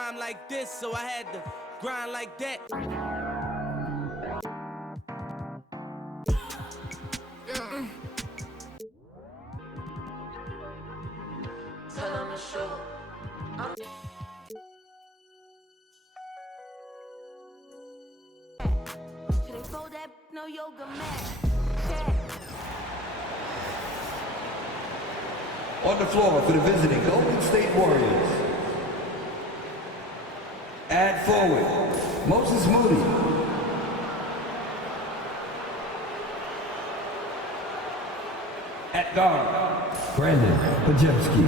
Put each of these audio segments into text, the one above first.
rhyme like this, so I had to grind like that. No yoga mat. On the floor for the visiting Golden State Warriors. At forward, Moses Moody. At guard, Brandon Podziemski.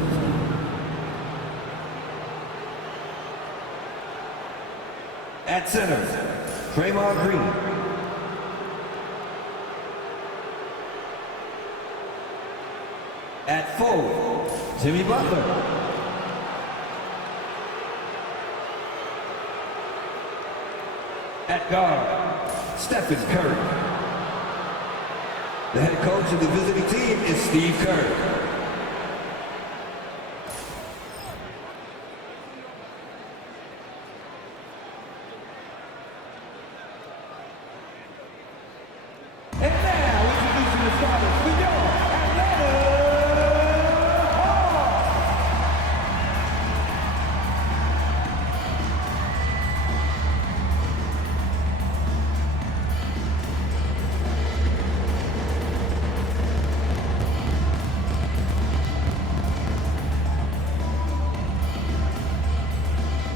At center, Draymond Green. At forward, Jimmy Butler. At guard, Stephen Curry. The head coach of the visiting team is Steve Kerr.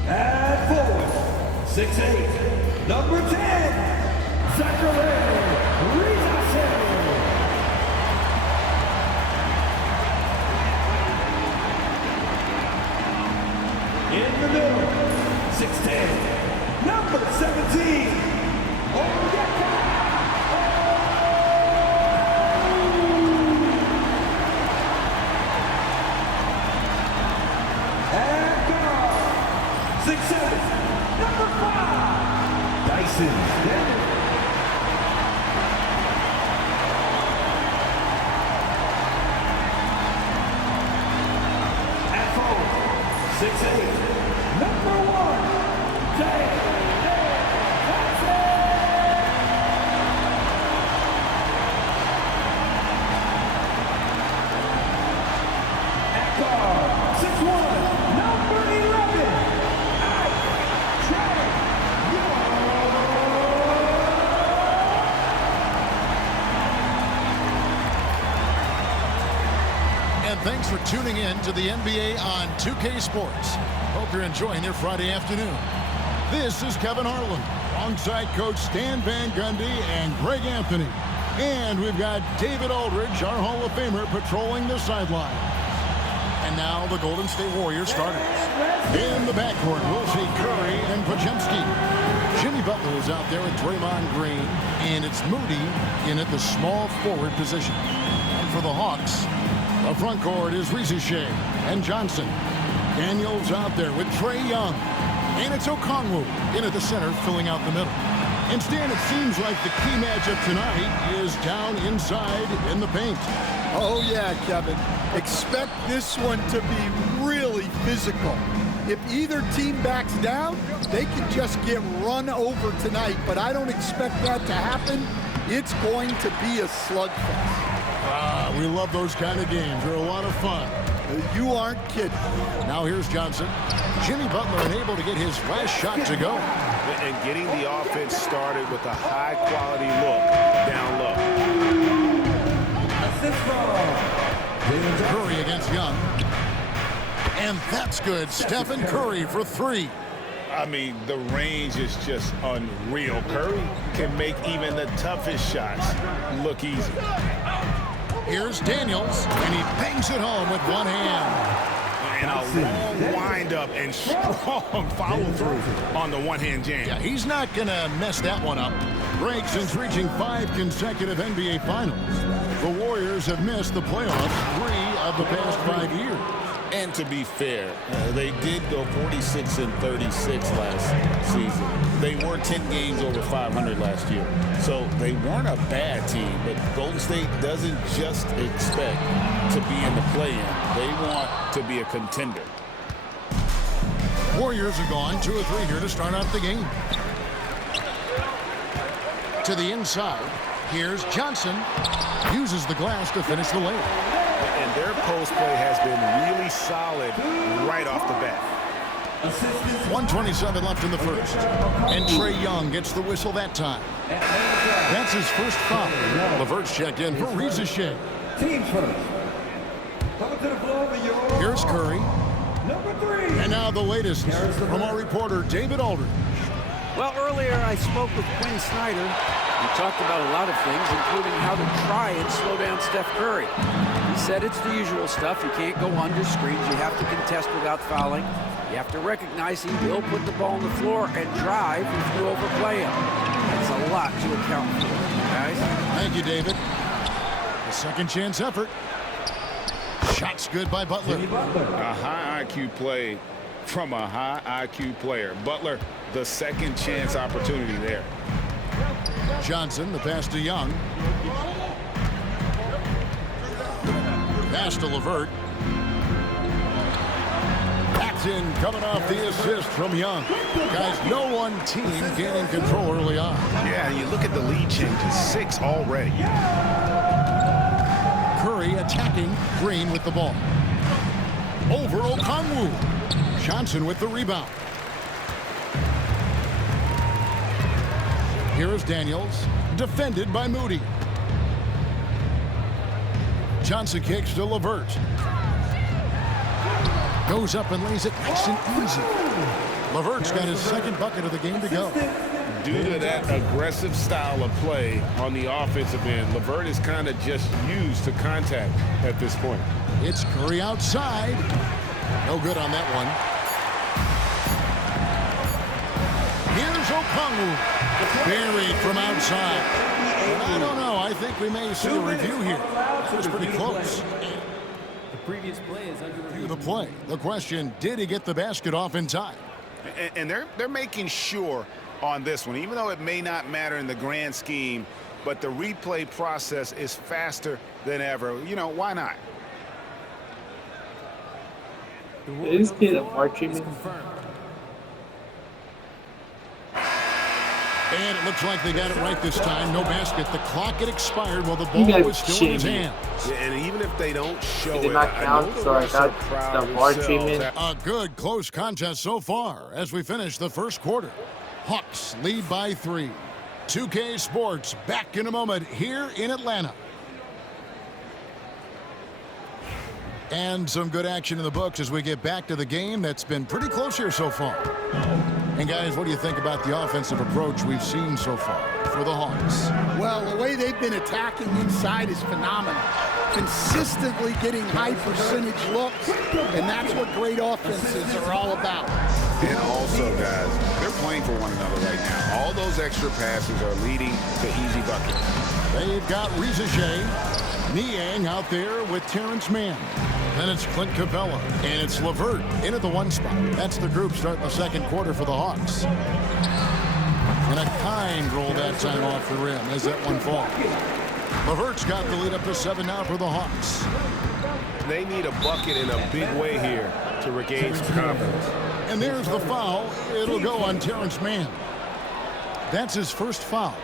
At forward, 6'8", number 10, Zachary Rizasek. In the middle, 6'10", number 17, Onyeka. And guard, 6'7", number 5, Dyson Daniels. At forward, 6'8", number 1, Dave Johnson. At guard, 6'1", number 11, Trae Young. And thanks for tuning in to the NBA on 2K Sports. Hope you're enjoying your Friday afternoon. This is Kevin Harlan, alongside Coach Stan Van Gundy and Greg Anthony. And we've got David Aldridge, our Hall of Famer, patrolling the sideline. And now the Golden State Warriors starters. In the backcourt, we'll see Curry and Podziemski. Jimmy Butler is out there with Draymond Green, and it's Moody in at the small forward position. And for the Hawks, the front court is Rizasek and Johnson. Daniels out there with Trae Young. And it's Okongwu in at the center, filling out the middle. And Stan, it seems like the key matchup tonight is down inside in the paint. Oh yeah, Kevin. Expect this one to be really physical. If either team backs down, they can just get run over tonight, but I don't expect that to happen. It's going to be a slugfest. We love those kind of games. They're a lot of fun. You aren't kidding. Now here's Johnson. Jimmy Butler unable to get his last shot to go. And getting the offense started with a high-quality look down low. Assist from Curry against Young. And that's good. Stephen Curry for 3. I mean, the range is just unreal. Curry can make even the toughest shots look easy. Here's Daniels, and he bangs it home with one hand. And a long wind-up and strong follow-through on the one-hand jam. Yeah, he's not going to mess that one up. Greg, since reaching 5 consecutive NBA Finals, the Warriors have missed the playoffs 3 of the past 5 years. And to be fair, they did go 46-36 last season. They were 10 games over 500 last year. So they weren't a bad team, but Golden State doesn't just expect to be in the play-in. They want to be a contender. Warriors are gone 2 of 3 here to start out the game. To the inside. Here's Johnson. Uses the glass to finish the layup. And their post play has been really solid right off the bat. 1:27 left in the first. And Trae Young gets the whistle that time. That's his first foul. LeVert's checked in for Reza Shea. Team first. Coming to the floor with your Here's Curry. number 3. And now the latest from our reporter, David Aldridge. Well, earlier I spoke with Quinn Snyder. We talked about a lot of things, including how to try and slow down Steph Curry. He said it's the usual stuff. You can't go under screens. You have to contest without fouling. You have to recognize he will put the ball on the floor and drive if you overplay him. That's a lot to account for, guys. Thank you, David. A second chance effort. Shot's good by Butler. A high IQ play from a high IQ player. Butler, the second chance opportunity there. Johnson, the pass to Young. Pass to LeVert. That's in, coming off the assist from Young. Guys, no one team gaining control early on. Yeah, you look at the lead changes, 6 already. Curry attacking, Green with the ball. Over Okongwu. Johnson with the rebound. Here is Daniels, defended by Moody. Johnson kicks to LeVert. Goes up and lays it nice and easy. LeVert's got his second bucket of the game to go. Due to that aggressive style of play on the offensive end, LeVert is kind of just used to contact at this point. It's Curry outside. No good on that one. Here's Okongwu. Buried from outside. But I don't know. I think we may see a review here. That was pretty close. The previous play is under review. The play. The question, did he get the basket off in time? And they're making sure on this one, even though it may not matter in the grand scheme, but the replay process is faster than ever. You know, why not? Is this kid a VAR treatment? And it looks like they got it right this time. No basket. The clock had expired while the ball was still in his hands. Yeah, and even if they don't show It did not count, so I got the VAR treatment. A good close contest so far as we finish the first quarter. Hawks lead by 3. 2K Sports back in a moment here in Atlanta. And some good action in the books as we get back to the game that's been pretty close here so far. And guys, what do you think about the offensive approach we've seen so far for the Hawks? Well, the way they've been attacking inside is phenomenal. Consistently getting high percentage looks, and that's what great offenses are all about. And also, guys, they're playing for one another right now. All those extra passes are leading to easy buckets. They've got Reza Shea, Niang out there with Terrence Mann. Then it's Clint Capella, and it's LeVert in at the 1 spot. That's the group starting the second quarter for the Hawks. And a kind roll that time off the rim as that one falls. LeVert's got the lead up to 7 now for the Hawks. They need a bucket in a big way here to regain some confidence. And there's the foul. It'll go on Terrence Mann. That's his first foul.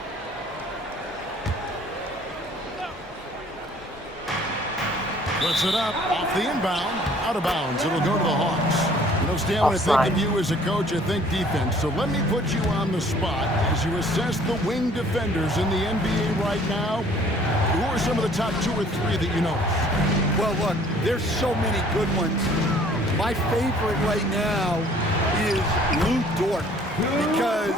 Puts it up off the inbound, out of bounds. It'll go to the Hawks. You know, Stan, when I think of you as a coach, I think defense. So let me put you on the spot as you assess the wing defenders in the NBA right now. Who are some of the top 2 or 3 that you know? Well, look, there's so many good ones. My favorite right now is Lou Dort because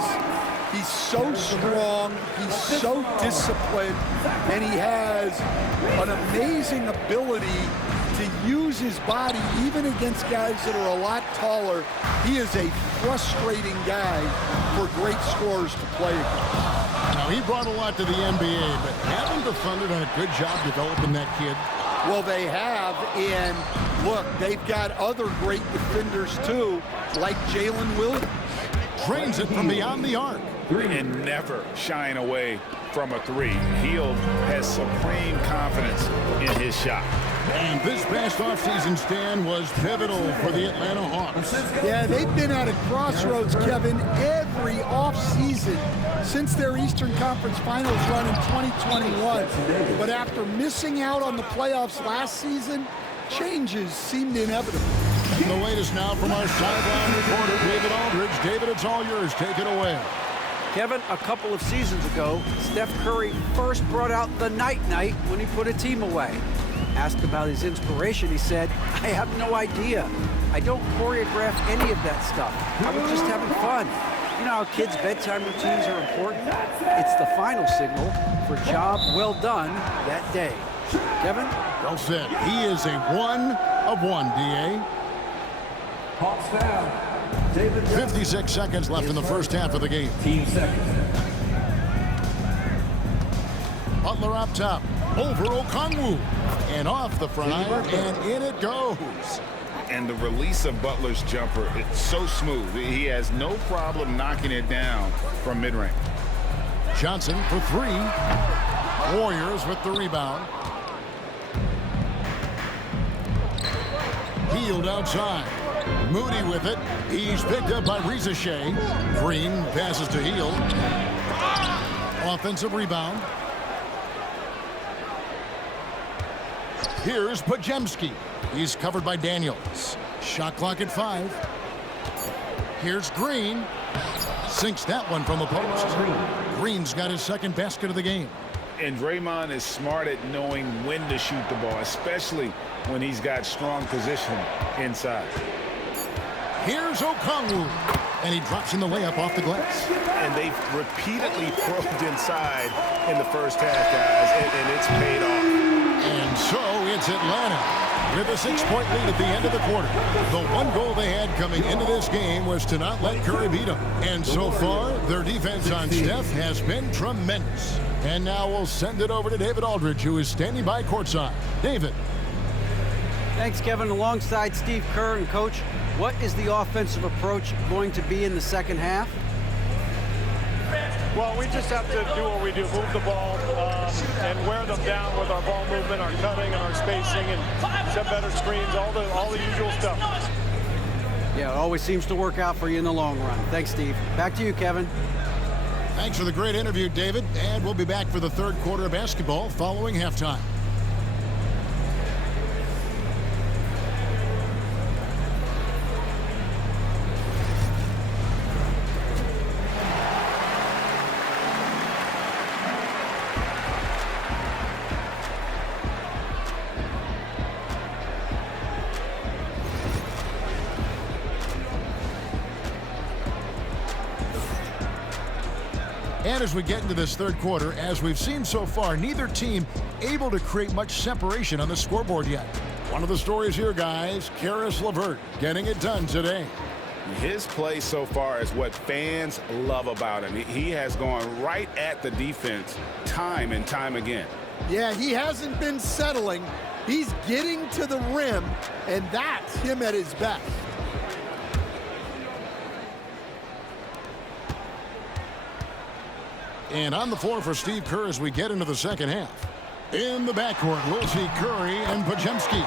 he's so strong, he's so disciplined, and he has an amazing ability to use his body even against guys that are a lot taller. He is a frustrating guy for great scorers to play against. Now, he brought a lot to the NBA, but haven't the Thunder done a good job developing that kid? Well, they have, and look, they've got other great defenders too, like Jalen Williams. Drains it from beyond the arc. And never shying away from a 3. Hield has supreme confidence in his shot. And this past offseason stand was pivotal for the Atlanta Hawks. Yeah, they've been at a crossroads, Kevin, every offseason since their Eastern Conference Finals run in 2021. But after missing out on the playoffs last season, changes seemed inevitable. And the latest now from our sideline reporter, David Aldridge. David, it's all yours. Take it away. Kevin, a couple of seasons ago, Steph Curry first brought out the night-night when he put a team away. Asked about his inspiration, he said, "I have no idea. I don't choreograph any of that stuff. I was just having fun." You know how kids' bedtime routines are important? It's the final signal for job well done that day. Kevin? Well said. He is a 1 of 1, D.A. Hawks down. David 56 seconds left in the first half of the game. Team seconds. Butler up top. Over Okongwu. And off the front iron, and in it goes. And the release of Butler's jumper, it's so smooth. He has no problem knocking it down from mid-range. Johnson for 3. Warriors with the rebound. Hield outside. Moody with it. He's picked up by Reza Shea. Green passes to Hield. Offensive rebound. Here's Podziemski. He's covered by Daniels. Shot clock at 5. Here's Green. Sinks that one from the post. Green's got his second basket of the game. And Draymond is smart at knowing when to shoot the ball, especially when he's got strong position inside. Here's Okongwu. And he drops in the layup off the glass. And they've repeatedly probed inside in the first half, guys, and it's paid off. And so it's Atlanta with a 6-point lead at the end of the quarter. The one goal they had coming into this game was to not let Curry beat them. And so far, their defense on Steph has been tremendous. And now we'll send it over to David Aldridge, who is standing by courtside. David. Thanks, Kevin. Alongside Steve Kerr and Coach, what is the offensive approach going to be in the second half? Well, we just have to do what we do, move the ball and wear them down with our ball movement, our cutting, and our spacing, and set better screens, all the usual stuff. Yeah, it always seems to work out for you in the long run. Thanks, Steve. Back to you, Kevin. Thanks for the great interview, David. And we'll be back for the third quarter of basketball following halftime. And as we get into this third quarter, as we've seen so far, neither team able to create much separation on the scoreboard yet. One of the stories here, guys, Caris LeVert getting it done today. His play so far is what fans love about him. He has gone right at the defense time and time again. Yeah, he hasn't been settling. He's getting to the rim, and that's him at his best. And on the floor for Steve Kerr as we get into the second half. In the backcourt, we'll see Curry and Podziemski.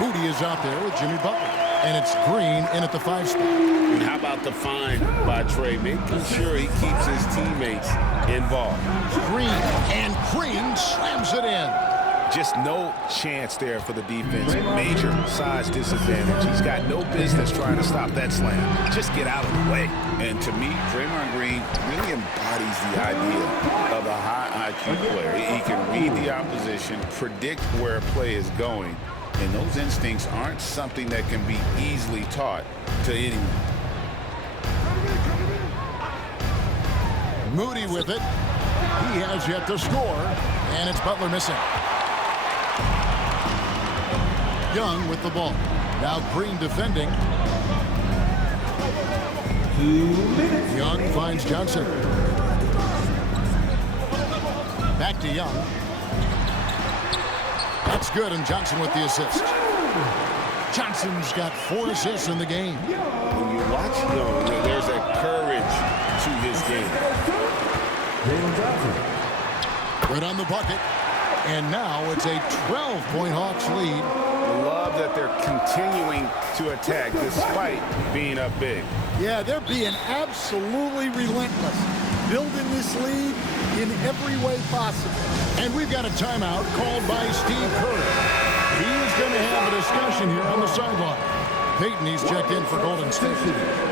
Moody is out there with Jimmy Butler. And it's Green in at the 5 spot. And how about the find by Trey, making sure he keeps his teammates involved. Green, and Green slams it in. Just no chance there for the defense. Major size disadvantage. He's got no business trying to stop that slam. Just get out of the way. And to me, Draymond Green really embodies the idea of a high IQ player. He can read the opposition, predict where a play is going, and those instincts aren't something that can be easily taught to anyone. Moody with it. He has yet to score, and it's Butler missing. Young with the ball. Now Green defending. 2 minutes. Young finds Johnson. Back to Young. That's good, and Johnson with the assist. Johnson's got 4 assists in the game. When you watch Young, there's a courage to his game. Jalen Johnson. Right on the bucket. And now it's a 12-point Hawks lead. Love that they're continuing to attack despite being up big. Yeah, they're being absolutely relentless, building this lead in every way possible. And we've got a timeout called by Steve Kerr. He's going to have a discussion here on the sideline. Peyton, he's checked in for Golden State.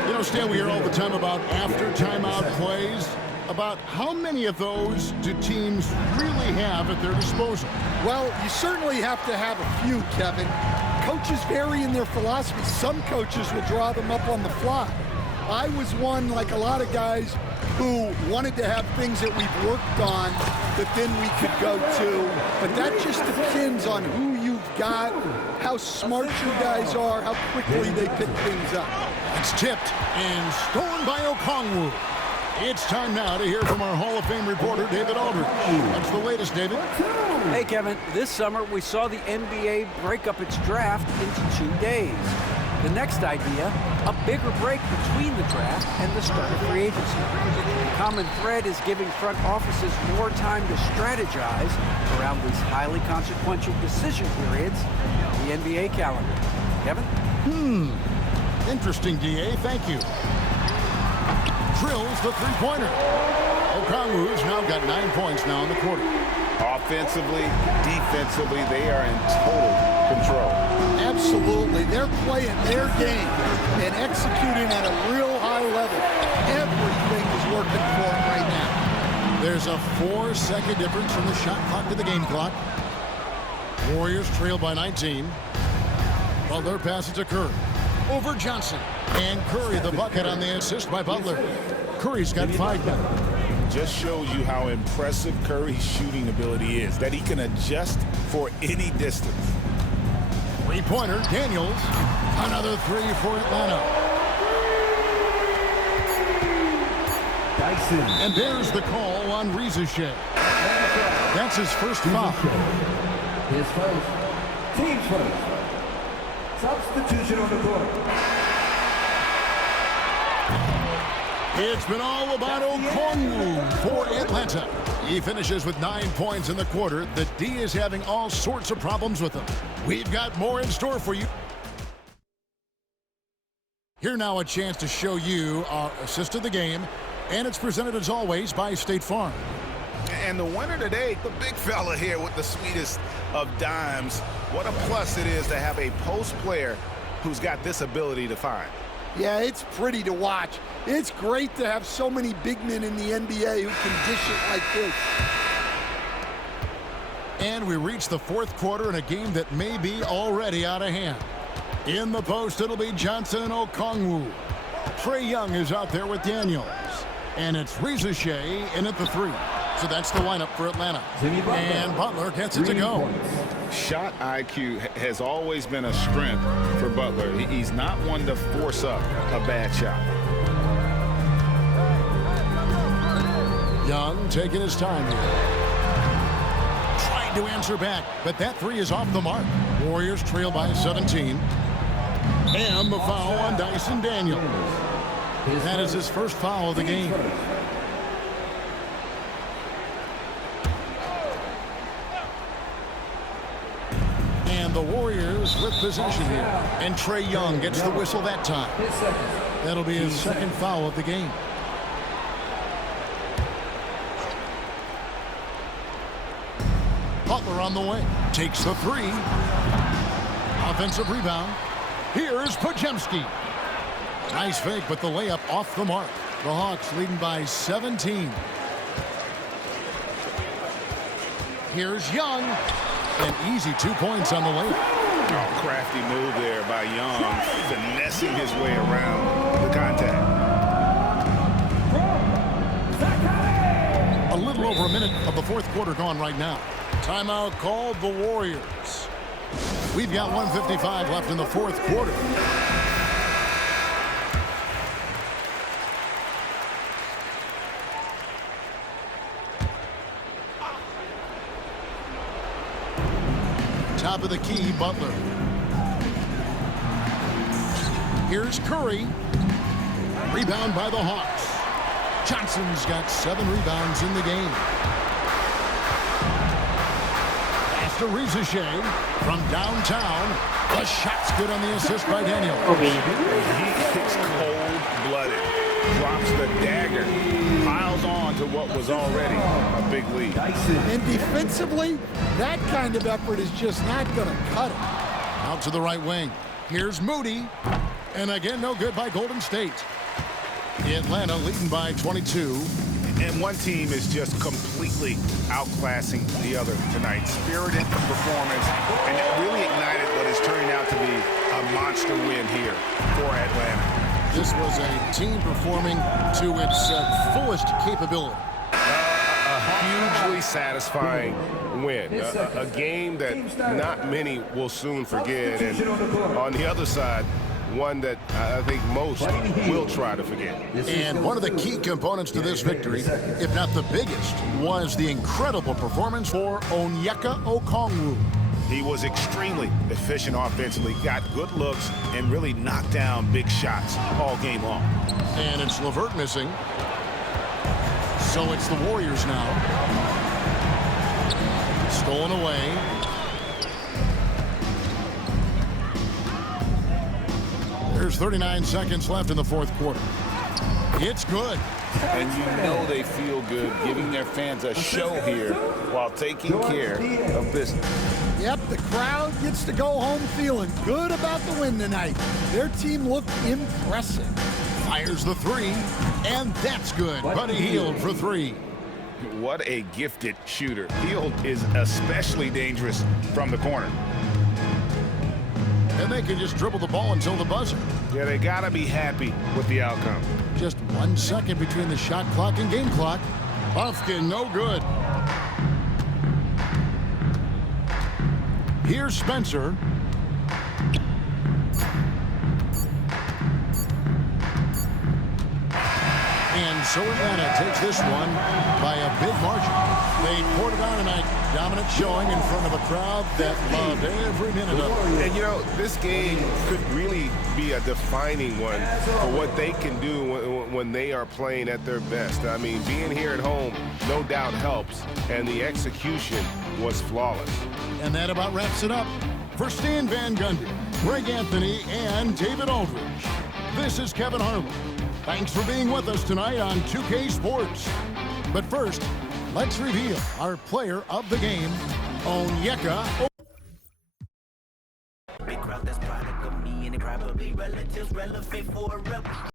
You know, Stan, we hear all the time about after timeout plays. About how many of those do teams really have at their disposal? Well, you certainly have to have a few, Kevin. Coaches vary in their philosophy. Some coaches will draw them up on the fly. I was one, like a lot of guys, who wanted to have things that we've worked on that then we could go to. But that just depends on who you've got, how smart your guys are, how quickly they pick things up. It's tipped and stolen by Okongwu. It's time now to hear from our Hall of Fame reporter, David Aldridge. What's the latest, David? Hey, Kevin. This summer, we saw the NBA break up its draft into 2 days. The next idea, a bigger break between the draft and the start of free agency. The common thread is giving front offices more time to strategize around these highly consequential decision periods in the NBA calendar. Kevin? Interesting, DA. Thank you. Drills the three-pointer. Okongwu's now got 9 points now in the quarter. Offensively, defensively, they are in total control. Absolutely. They're playing their game and executing at a real high level. Everything is working for them right now. There's a 4-second difference from the shot clock to the game clock. Warriors trail by 19. Butler passes to Curry. Over Johnson. And Curry the bucket on the assist by Butler. Curry's got 5 now. Just shows you how impressive Curry's shooting ability is, that he can adjust for any distance. Three-pointer, Daniels. Another 3 for Atlanta. Dyson. And there's the call on Rizachet. That's his first foul. His first. Team's first. Substitution on the court. It's been all about Okongwu for Atlanta. He finishes with 9 points in the quarter. The D is having all sorts of problems with him. We've got more in store for you. Here now a chance to show you our assist of the game. And it's presented as always by State Farm. And the winner today, the big fella here with the sweetest of dimes. What a plus it is to have a post player who's got this ability to find. Yeah, it's pretty to watch. It's great to have so many big men in the NBA who can dish it like this. And we reach the fourth quarter in a game that may be already out of hand. In the post, it'll be Johnson and Okongwu. Trae Young is out there with Daniels. And it's Rizachet in at the 3. So that's the lineup for Atlanta. And Butler gets it to go. Shot IQ has always been a strength for Butler. He's not one to force up a bad shot. Young taking his time here. Trying to answer back, but that 3 is off the mark. Warriors trail by 17. And the foul on Dyson Daniels. That is his first foul of the game. And the Warriors with possession here. And Trae Young gets the whistle that time. That'll be his second foul of the game. Butler on the way. Takes the 3. Offensive rebound. Here's Podziemski. Nice fake, but the layup off the mark. The Hawks leading by 17. Here's Young. An easy 2 points on the layup. Oh, crafty move there by Young, finessing his way around the contact. A little over a minute of the fourth quarter gone right now. Timeout called the Warriors. We've got 1:55 left in the fourth quarter. Top of the key, Butler. Here's Curry. Rebound by the Hawks. Johnson's got 7 rebounds in the game. to Rizachet from downtown. The shot's good on the assist by Daniel. He is cold-blooded. Drops the dagger. Piles on to what was already a big lead. And defensively, that kind of effort is just not going to cut it. Out to the right wing. Here's Moody. And again, no good by Golden State. Atlanta leading by 22. And one team is just completely outclassing the other tonight. Spirited performance, and it really ignited what is turning out to be a monster win here for Atlanta. This was a team performing to its fullest capability. A hugely satisfying win. A game that not many will soon forget. And on the other side, one that I think most will try to forget. And one of the key components to this victory, if not the biggest, was the incredible performance for Onyeka Okongwu. He was extremely efficient offensively, got good looks, and really knocked down big shots all game long. And it's LeVert missing. So it's the Warriors now. Stolen away. There's 39 seconds left in the fourth quarter. It's good. And you know they feel good giving their fans a show here while taking care of business. Yep, the crowd gets to go home feeling good about the win tonight. Their team looked impressive. Fires the three, and that's good. Buddy Hield for three. What a gifted shooter. Hield is especially dangerous from the corner. And they can just dribble the ball until the buzzer. Yeah, they got to be happy with the outcome. Just 1 second between the shot clock and game clock. Buffkin, no good. Here's Spencer. And so Atlanta takes this one by a big margin. They poured it on tonight. Dominant showing in front of a crowd that loved every minute of it. And, you know, this game could really be a defining one for what they can do when they are playing at their best. I mean, being here at home no doubt helps, and the execution was flawless. And that about wraps it up. For Stan Van Gundy, Greg Anthony, and David Aldridge, this is Kevin Harlan. Thanks for being with us tonight on 2K Sports. But first, let's reveal our player of the game, Onyeka. Big crowd that's product of me, and it probably relatives relevant for a rep.